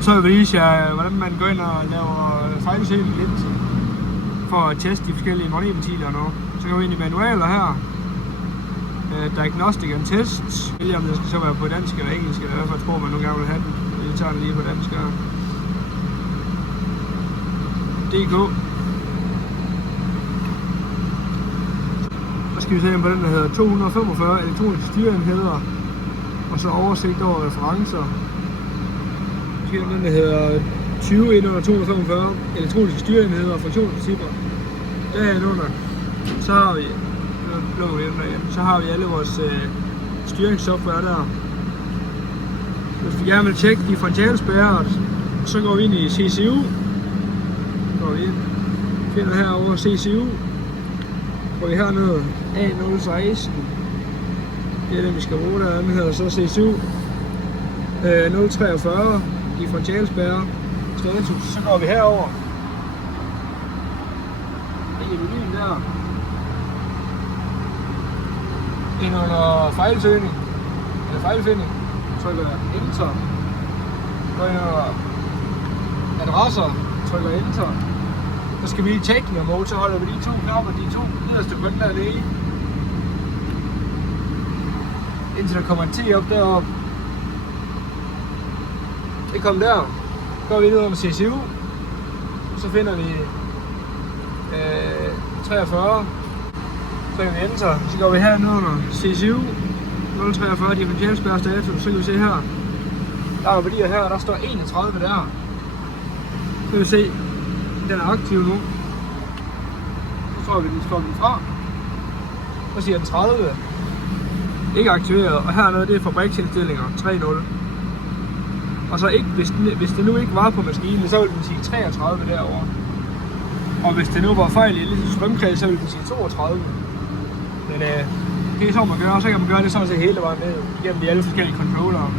Så vil jeg vise jer, hvordan man går ind og laver fejlsøgning linse for at teste de forskellige magnetventiler og noget. Så går vi ind i manualer her. Diagnostic and Tests. Vælger om det skal så være på dansk eller engelsk, eller i hvert fald tror man nogle gange vil have den. Vi tager den lige på dansk her. DK. Så skal vi se på den, der hedder 245 elektroniske styreenheder. Og så oversigt over referencer. Så skal den, der hedder 20 ind under 245 elektroniske styreenheder og funktionsprincipper. Derunder, så har vi så har vi alle vores styringssoftware der. Hvis vi gerne vil tjekke differentialspærret, så går vi ind i CCU. Går vi ind, finder herovre CCU. Går vi hernede A016. Det er det vi skal bruge der. Den hedder så CCU 043 differentialspærre status. Så går vi herover. I menuen der. Ind under fejlsøgning, eller fejlfinding, trykker Enter, går ind under adresser, trykker Enter, så skal vi i Technical Mode, så holder vi de to knapper, de to nederste på den der læge, indtil der kommer en T op deroppe. Det kom der, så går vi ned under CCU, så finder vi 43. Så kan vi enter, så går vi hernede under CCU 043 differentialspærre status, så kan vi se her, der er værdier her, der står 31 der. Så kan vi se, den er aktiv nu. Så tror vi, den står den fra. Så siger den 30. Ikke aktiveret, og hernede det er fabriksindstillinger 3.0. Og så ikke, hvis det nu ikke var på maskinen, så ville den sige 33 derovre. Og hvis det nu var fejl i lidt strømkreds, så ville den sige 32. Men det er sådan man gør, og så kan man gøre det sådan set hele vejen ned igennem de alle forskellige controllere.